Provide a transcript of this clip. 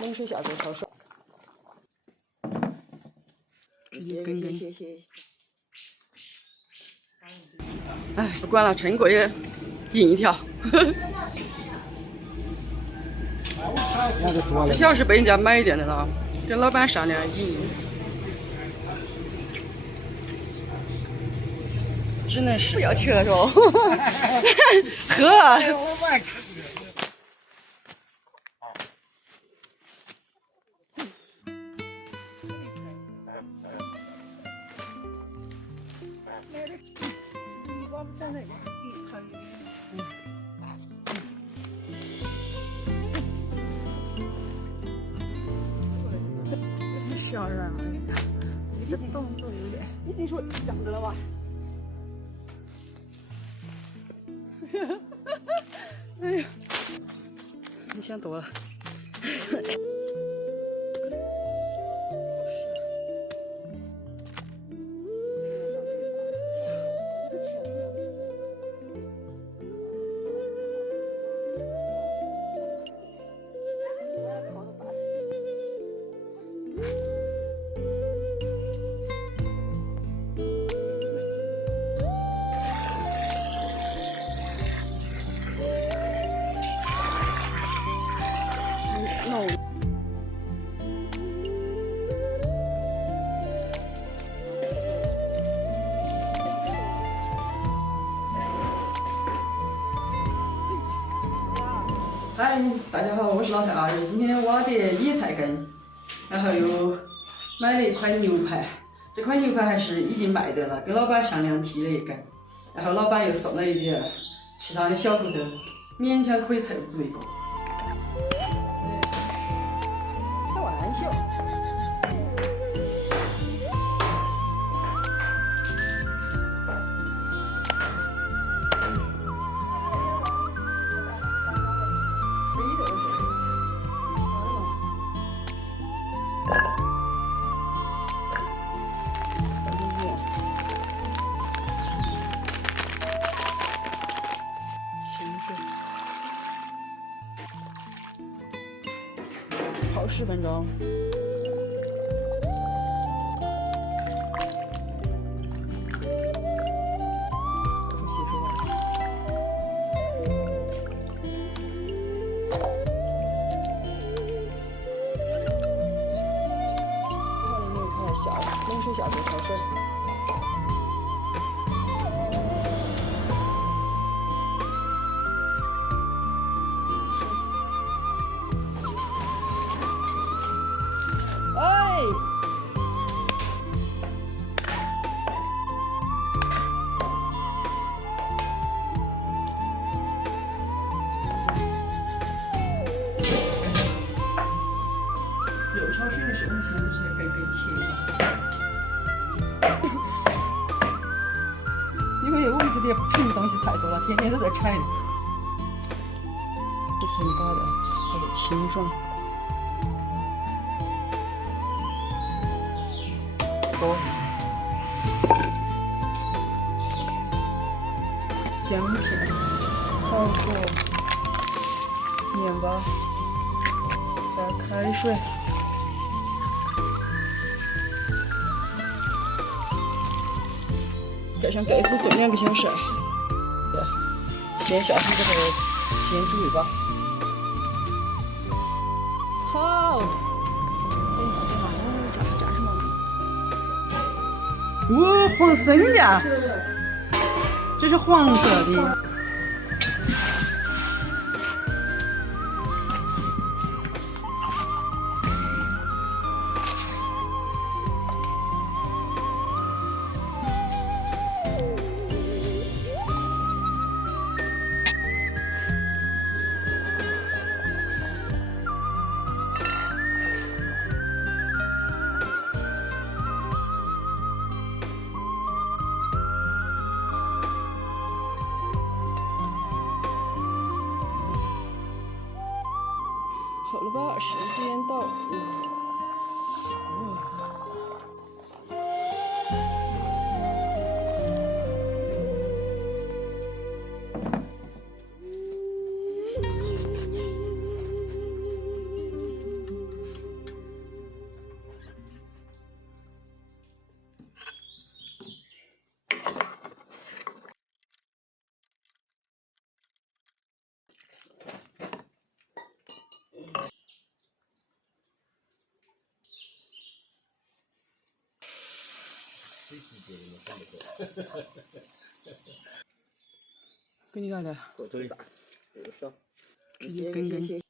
冷水下再焯水，直接根根。哎，不管了，称过也赢一条。这条是被人家买的了，跟老板商量赢，只能是不要去了，是吧？喝。小人儿，这动作有点，已经说让着了吧？哎呀，你想多了。嗨，大家好，我是老太阿姨。今天挖的野菜根，然后又买了一块牛排。这块牛排还是已经卖的了，跟老板商量提了一根，然后老板又送了一点其他的小骨头，勉强可以凑足一个。开玩笑。泡10分钟。出血水了。泡的牛排下冷水下再焯水。肉焯水的时候，现在就是根根切吧。因为我们这里品东西太多了，天天都在采。这层打的才是清爽。锅。姜片、草果、面包，加开水。盖上盖子炖2个小时。先下去这个先煮一把。好。炸什么？哇，黄参呀！这是黄色的。好了吧，时间到。水洗别人的很不错。给你拿点，火腿大，有少。直接根根。